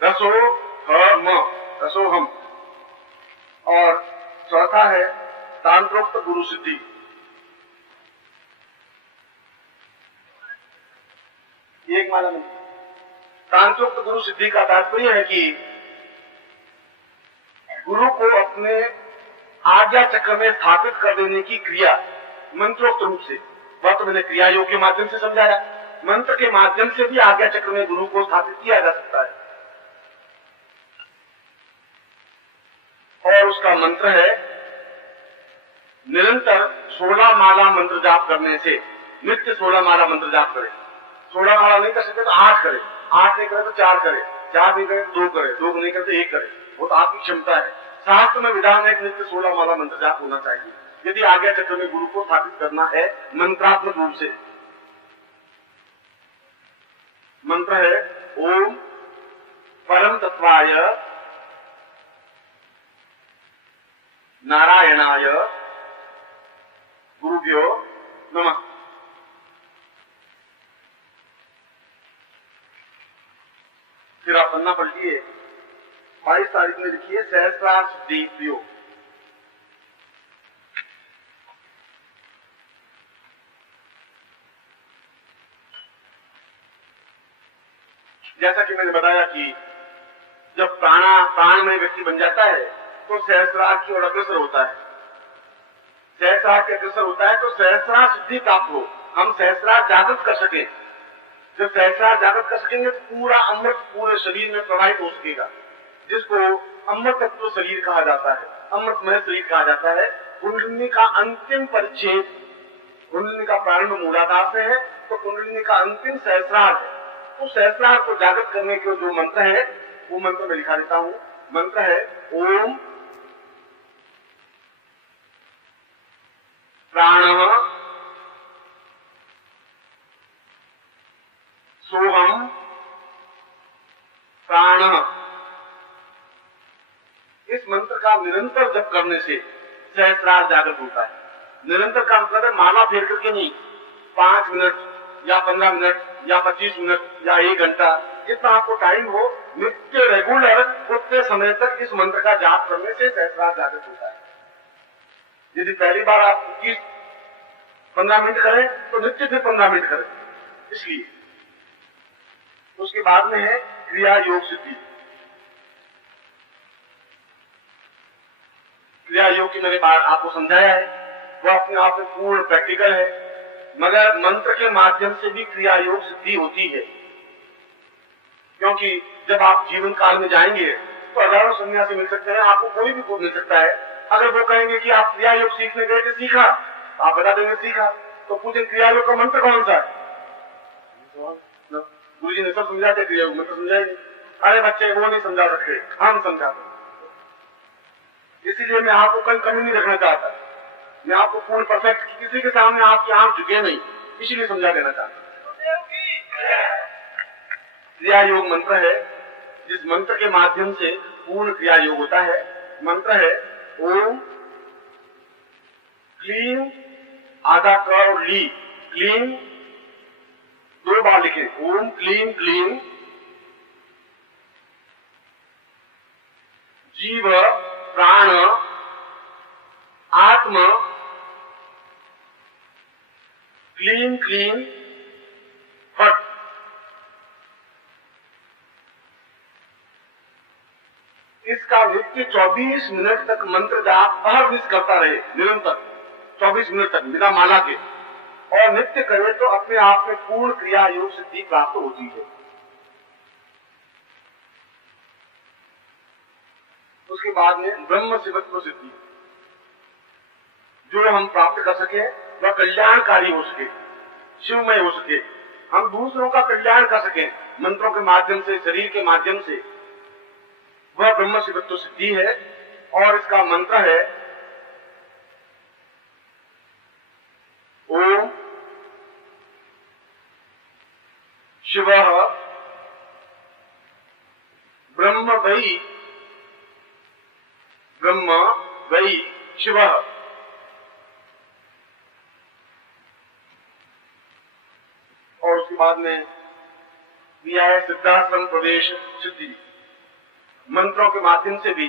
रसो हम, रसो हम। और चौथा है तांत्रोक्त गुरु सिद्धि। एक माला में तांत्रोक्त गुरु सिद्धि का तात्पर्य है कि गुरु को अपने आज्ञा चक्र में स्थापित कर देने की क्रिया मंत्रोक्त रूप से। वह तो मैंने क्रिया योग के माध्यम से समझाया, मंत्र के माध्यम से भी आज्ञा चक्र में गुरु को स्थापित किया जा सकता है। और उसका मंत्र है निरंतर 16 माला मंत्र जाप करने से, नित्य 16 माला मंत्र जाप करे। 16 माला नहीं कर सकते तो 8 करे, 8 नहीं करे तो 4 करे, 4 नहीं करे तो 2 करे, 2 नहीं करे तो 1 करे, वो तो आपकी क्षमता है। शास्त्र में विधान है कि नित्य 16 माला मंत्र जाप होना चाहिए यदि आज्ञा चक्र में गुरु को स्थापित करना है मंत्रात्मक रूप से। मंत्र है ओम परम तत्वाय नारायणाय गुरुभ्यो नमः। फिर आप पन्ना पलटिए, 22 तारीख में लिखिए सहस्रार सिद्धि प्रयोग। जैसा कि मैंने बताया कि जब प्राणमय व्यक्ति बन जाता है तो सहस्रार की ओर अग्रसर होता है। सहस्रार के अग्रसर होता है तो सहस्रार सिद्धि प्राप्त हो, हम सहस्रार जागृत कर सके। जब सहस्रार जागृत कर सकेंगे तो पूरा अमृत पूरे शरीर में प्रवाहित हो सकेगा, जिसको अमृत तत्व शरीर कहा जाता है, अमृतमय शरीर कहा जाता है। कुंडलिनी का अंतिम परिच्छेद, कुंडलिनी का प्रारंभ मूलाधार से है तो कुंडलिनी का अंतिम सहस्रार है। तो सहस्रार को जागृत करने के जो मंत्र है वो मंत्र मैं लिखा देता हूं। मंत्र है ओम प्राणः सोहम प्राणः। इस मंत्र का निरंतर जप करने से सहस्रार जागृत होता है। निरंतर का मतलब है माला फेर करके नहीं, 5 मिनट या 15 मिनट या 25 मिनट या 1 घंटा, जितना आपको टाइम हो, नित्य रेगुलर उतने समय तक इस मंत्र का जाप करने से सहस्रार जागृत होता है। यदि पहली बार आप 15 मिनट करें तो नित्य फिर 15 मिनट करें। इसलिए उसके बाद में है क्रिया योग सिद्धि। क्रिया योग की मैंने बात आपको समझाया है, वो अपने आप में पूर्ण प्रैक्टिकल है, मगर मंत्र के माध्यम से भी क्रिया योग सिद्धि होती है। क्योंकि जब आप जीवन काल में जाएंगे तो हजारों सन्यासी मिल सकते हैं, आपको कोई भी मिल सकता है। अगर वो कहेंगे कि आप क्रिया योग सीखने गए थे, सीखा, आप बता देंगे सीखा, तो पूछे क्रिया योग का मंत्र कौन सा है? गुरु जी ने सब समझा दिया, क्रिया योग मंत्र समझाएंगे। अरे बच्चे वो नहीं समझा सकते, हम समझाते। इसीलिए मैं आपको कहीं कमी नहीं रखना चाहता, मैं आपको पूर्ण परफेक्ट, किसी के सामने आपकी आंख झुके नहीं, इसीलिए समझा देना चाहता। क्रिया योग मंत्र है जिस मंत्र के माध्यम से पूर्ण क्रिया योग होता है। मंत्र है ओम क्लीम, आधा क और ली, क्लीम 2 बार लिखे, ओम क्लीम क्लीम जीव प्राण आत्म क्लीम क्लीम फट। इसका नित्य 24 मिनट तक मंत्र जाप हर दिन करता रहे, निरंतर 24 मिनट तक बिना माला के, और नित्य करे तो अपने आप में पूर्ण क्रिया योग सिद्धि प्राप्त होती है। उसके बाद में ब्रह्म शिवत्व सिद्धि, जो हम प्राप्त कर सके वह कल्याणकारी हो सके, शिवमय हो सके, हम दूसरों का कल्याण कर सके मंत्रों के माध्यम से, शरीर के माध्यम से, वह ब्रह्म शिवत्व सिद्धि है। और इसका मंत्र है ओम शिवः ब्रह्म वै शिवः। और उसके बाद में दिया है सिद्धाश्रम प्रवेश सिद्धि। मंत्रों के माध्यम से भी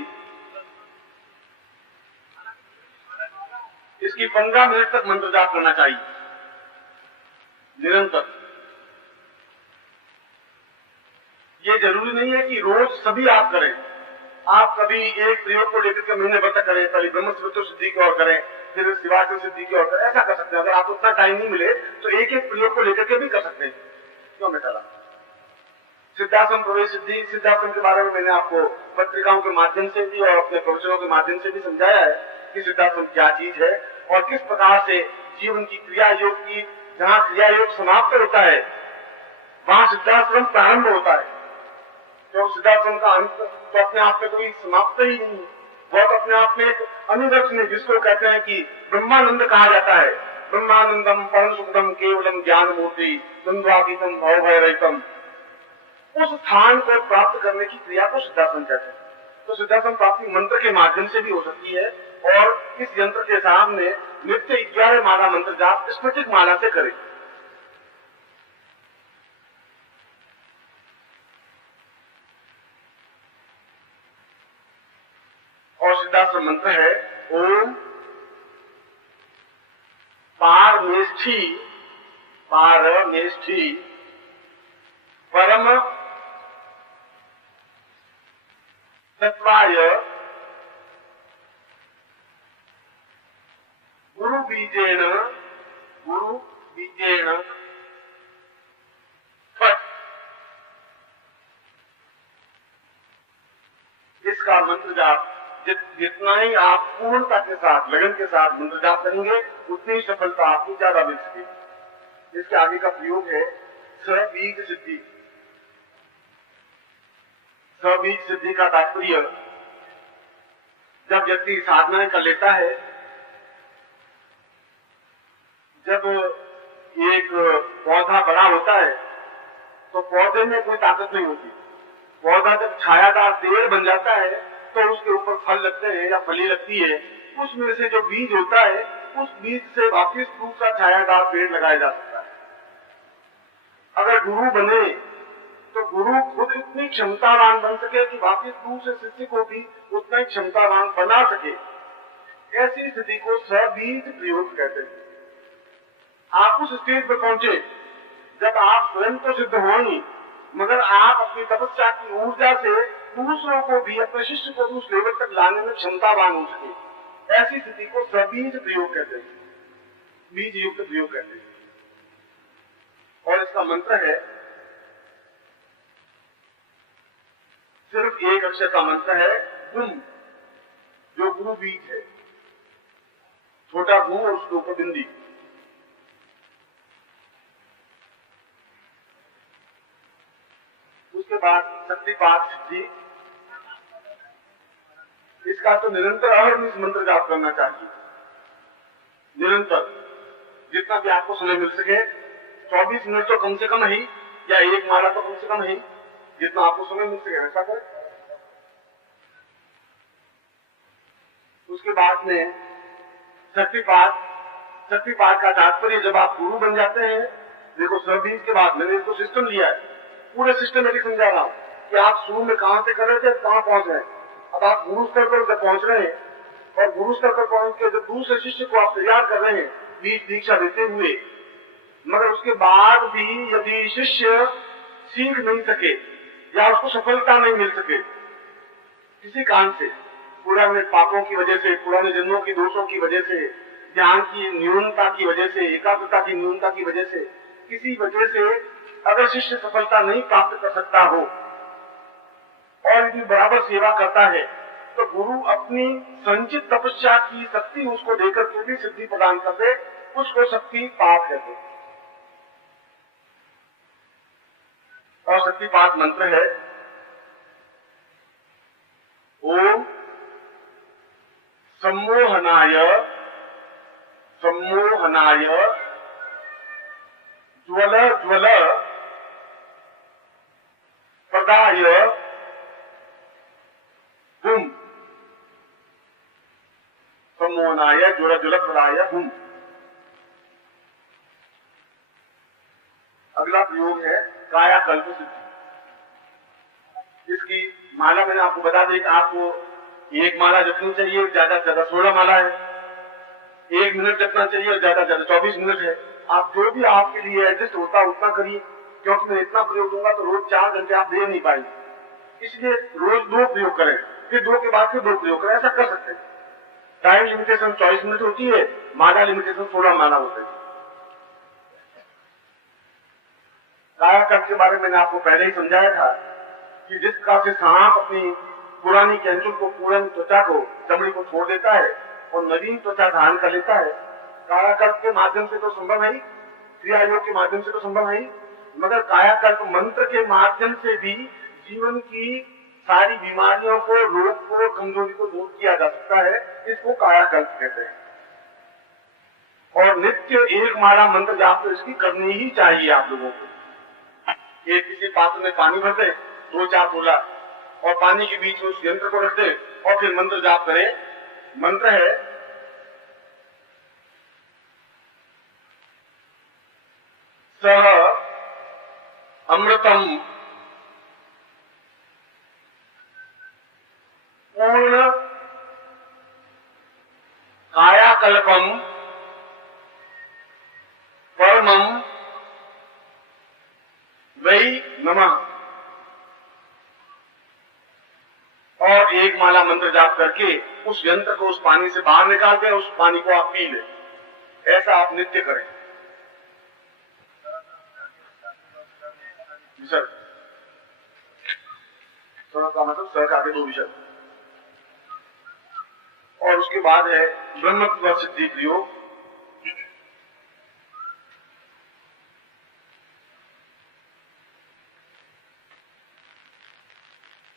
इसकी 15 मिनट तक मंत्र जाप करना चाहिए निरंतर। ये जरूरी नहीं है कि रोज सभी आप करें, आप कभी एक प्रयोग को लेकर के महीने भर तक करें, पहले ब्रह्म शिवत्व सिद्धि की ओर करें, फिर शिवाश्रम सिद्धि की ओर करें, ऐसा कर सकते हैं। अगर आपको उतना टाइम नहीं मिले तो एक एक प्रयोग को लेकर के भी कर सकते हैं। क्यों मैं कह रहा हूं सिद्धाश्रम प्रवेश सिद्धि। सिद्धाश्रम के बारे में मैंने आपको पत्रिकाओं के माध्यम से भी और अपने प्रवचनों के माध्यम से भी समझाया है कि सिद्धाश्रम क्या चीज है और किस प्रकार से जीवन की क्रिया योग की, जहाँ क्रिया योग समाप्त होता है वहां सिद्धाश्रम प्रारंभ होता है। तो सिद्धाश्रम का अंत तो अपने आप में कोई समाप्त ही नहीं है, वह तो अपने आप में एक अनुदर्शन है, जिसको कहते हैं कि ब्रह्मानंद कहा जाता है। ब्रह्मानंदम परम सुखदम केवलम ज्ञान मूर्ति द्वंद्वातीतम भव भय रहितम। उस स्थान को प्राप्त करने की क्रिया को सिद्धाश्रम कहते हैं। तो सिद्धाश्रम प्राप्ति मंत्र के माध्यम से भी हो सकती है, और इस यंत्र के सामने नित्य 11 माला मंत्र जाप स्मृतिक माला से करें। और सिद्धाश्रम मंत्र है ओम पारमेष्ठी परम तत्वाय गुरु बीजेन फट। इसका मंत्र जाप जितना ही आप पूर्णता के साथ, लगन के साथ मंत्र जाप करेंगे, उतनी ही सफलता आपको ज्यादा मिल सकेगी। इसके आगे का प्रयोग है सबीज सिद्धि। सबीज सिद्धि का तात्पर्य, जब व्यक्ति साधना कर लेता है, जब एक पौधा बड़ा होता है तो पौधे में कोई ताकत नहीं होती। पौधा जब छायादार पेड़ बन जाता है तो उसके ऊपर फल लगते हैं या फली लगती है। उसमें से जो बीज होता है, उस बीज से वापिस दूसरा छायादार पेड़ लगाया जा सकता है। अगर गुरु बने तो गुरु खुद इतनी क्षमतावान बन सके कि वापिस दूसरे शिष्य को भी उतना ही क्षमतावान बना सके। ऐसी स्थिति को सबीज प्रयोग कहते हैं। आप उस स्टेज पर पहुंचे जब आप स्वयं तो सिद्ध होंगे, मगर आप अपनी तपस्या की ऊर्जा से दूसरों को भी, अपने शिष्य को भी उस लेवल तक लाने में क्षमतावान हो सके। ऐसी स्थिति को सबीज प्रयोग कहते हैं, बीज युक्त प्रयोग कहते हैं। और इसका मंत्र है, सिर्फ एक अक्षर का मंत्र है, गुम, जो गुरु बीज है। छोटा गु और उसके ऊपर बिंदी। उसके बाद शक्तिपात सिद्धि। इसका तो निरंतर अहर्निश मंत्र जाप करना चाहिए। निरंतर जितना भी आपको समय मिल सके, 24 मिनट तो कम से कम ही, या एक माला तो कम से कम ही, जितना आपको समय मिल सके ऐसा करें। उसके बाद में शक्तिपात का तात्पर्य, जब आप गुरु बन जाते हैं, देखो सबीज के बाद मैंने इसको सिस्टम लिया है, पूरे सिस्टमेटिक समझा रहा हूँ कि आप शुरू में कहां से कर रहे थे, कहां पहुंच रहे हैं। अब आप गुरु स्तर पर पहुंच रहे हैं, और गुरु स्तर पर पहुंच के जब दूसरे शिष्य को आप तैयार कर रहे हैं बीज दीक्षा देते हुए, मगर उसके बाद भी यदि शिष्य सीख नहीं सके या उसको सफलता नहीं मिल सके किसी कारण से, पुराने पापों की वजह से, पुराने जन्मों की दोषों की वजह से, ध्यान की न्यूनता की वजह से, एकाग्रता की न्यूनता की वजह से, किसी वजह से अगर शिष्य सफलता नहीं प्राप्त कर सकता हो और यदि बराबर सेवा करता है, तो गुरु अपनी संचित तपस्या की शक्ति उसको देकर के भी सिद्धि प्रदान कर दे, उसको शक्तिपात कहते हैं। और शक्तिपात मंत्र है, ओम सम्मोहनाय ज्वल प्रदाय हुम। सम्मोहनाय ज्वल प्रदाय हुम। अगला प्रयोग है कायाकल्प सिद्धि। इसकी माला मैंने आपको बता दी कि आपको एक माला जपनी चाहिए, ज्यादा से ज्यादा 16 माला है। 1 मिनट जपना चाहिए और ज्यादा से ज्यादा 24 मिनट है। आप जो भी आपके लिए एडजस्ट होता है उतना करिए, क्योंकि मैं इतना प्रयोग दूंगा तो रोज 4 घंटे आप दे नहीं पाएंगे। इसलिए रोज 2 प्रयोग करें, फिर 2 के बाद फिर 2 प्रयोग करें, ऐसा कर सकते हैं। टाइम लिमिटेशन 24 मिनट होती है, माला लिमिटेशन 16 माला होती है। कायाकल्प के बारे में मैंने आपको पहले ही समझाया था कि जिस प्रकार से सांप अपनी पुरानी कैंचुल को, पुरानी त्वचा को, चमड़ी को छोड़ देता है और नवीन त्वचा धारण कर लेता है, कायाकल्प के माध्यम से तो संभव है, क्रिया योग के माध्यम से तो संभव है, मगर कायाकल्प मंत्र के माध्यम से भी जीवन की सारी बीमारियों को, रोग को, कमजोरी को दूर किया जा सकता है। इसको कायाकल्प कहते हैं। और नित्य 1 माला मंत्र जाप तो इसकी करनी ही चाहिए आप लोगों को। एक किसी पात्र में पानी भर दे, 2-4 तोला, और पानी के बीच में उस यंत्र को रख दे और फिर मंत्र जाप करें। मंत्र है, सह अमृतम पूर्ण कायाकल्पम परमम वै नमः। और जाप करके उस यंत्र को उस पानी से बाहर निकाल दें, उस पानी को आप पी लें। ऐसा आप नित्य करें। सर का मतलब सर का आगे 2 विषय, और उसके बाद है ब्रह्मत्व सिद्धि प्रयोग।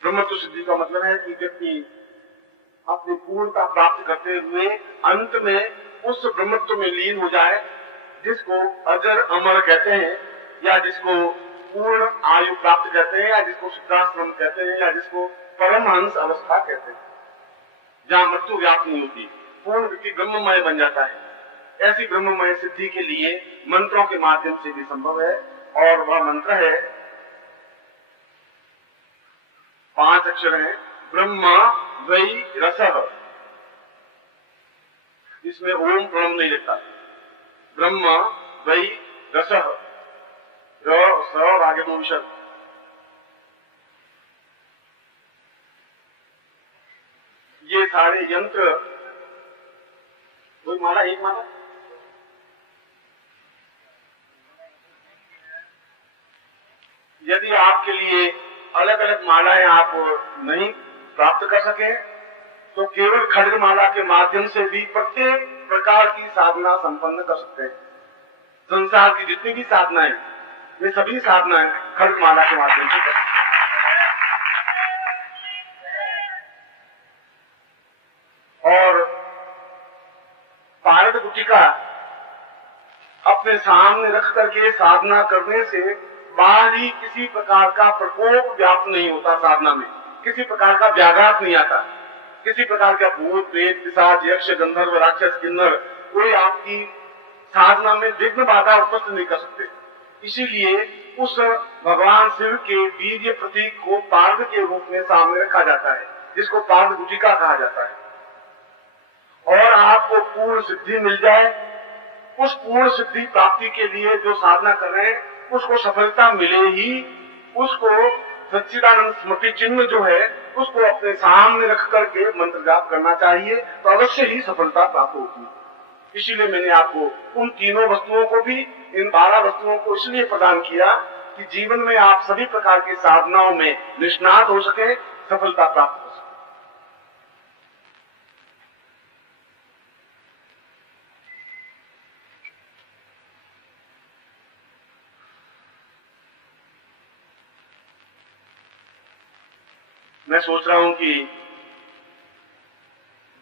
ब्रह्मत्व सिद्धि का मतलब है कि व्यक्ति अपनी पूर्णता प्राप्त करते हुए अंत में उस ब्रह्मत्व में लीन हो जाए, जिसको अजर अमर कहते हैं, या जिसको पूर्ण आयु प्राप्त कहते हैं, या जिसको शुद्धाश्रम कहते हैं, या जिसको परमहंस अवस्था कहते हैं, जहां मृत्यु व्याप्त नहीं होती, पूर्ण व्यक्ति ब्रह्ममय बन जाता है। ऐसी ब्रह्ममय सिद्धि के लिए मंत्रों के माध्यम से भी संभव है, और वह मंत्र है 5 अक्षर है, ब्रह्मा वै रसः। इसमें ओम प्रणव नहीं लिखता, ब्रह्मा वै रसः, र स और आगे 2 विषय। ये सारे यंत्र, कोई माला, एक माला, यदि आपके लिए अलग अलग मालाएं आप नहीं प्राप्त कर सके तो केवल खड्गमाला के माध्यम से भी प्रत्येक प्रकार की साधना संपन्न कर सकते हैं। संसार की जितनी भी साधनाएं, वे सभी साधनाएं खड्गमाला के माध्यम से कर सकते हैं। और पारद गुटिका अपने सामने रख करके साधना करने से बाहरी किसी प्रकार का प्रकोप व्याप्त नहीं होता, साधना में किसी प्रकार का व्याघात नहीं आता, किसी प्रकार का भूत प्रेत पिशाच यक्ष गंधर्व राक्षस किन्नर कोई आपकी साधना में विघ्न बाधा उपस्थित नहीं कर सकते। इसीलिए उस भगवान शिव के वीर्य प्रतीक को पार्द के रूप में सामने रखा जाता है, जिसको पार्द गुटिका कहा जाता है। और आपको पूर्ण सिद्धि मिल जाए, उस पूर्ण सिद्धि प्राप्ति के लिए जो साधना कर रहे हैं उसको सफलता मिले ही, उसको सच्चिदानंद स्मृति चिन्ह जो है उसको अपने सामने रख करके मंत्र जाप करना चाहिए, तो अवश्य ही सफलता प्राप्त होती है। इसीलिए मैंने आपको उन तीनों वस्तुओं को भी, इन 12 वस्तुओं को इसलिए प्रदान किया कि जीवन में आप सभी प्रकार की साधनाओं में निष्णात हो सके, सफलता प्राप्त हो सके। मैं सोच रहा हूं कि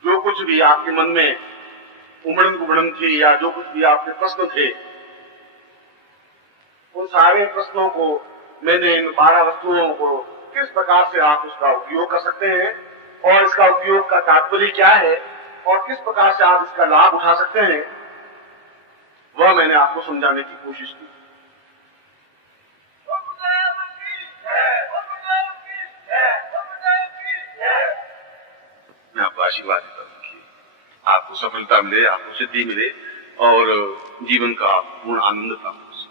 जो कुछ भी आपके मन में उमड़न गुमड़न थी, या जो कुछ भी आपके प्रश्न थे, उन सारे प्रश्नों को मैंने इन 12 वस्तुओं को किस प्रकार से आप उसका उपयोग कर सकते हैं, और इसका उपयोग का तात्पर्य क्या है, और किस प्रकार से आप इसका लाभ उठा सकते हैं, वह मैंने आपको समझाने की कोशिश की। मैं आपको आशीर्वाद देता हूं कि आपको सफलता मिले, आपको सिद्धि मिले, और जीवन का पूर्ण आनंद प्राप्त हो सके।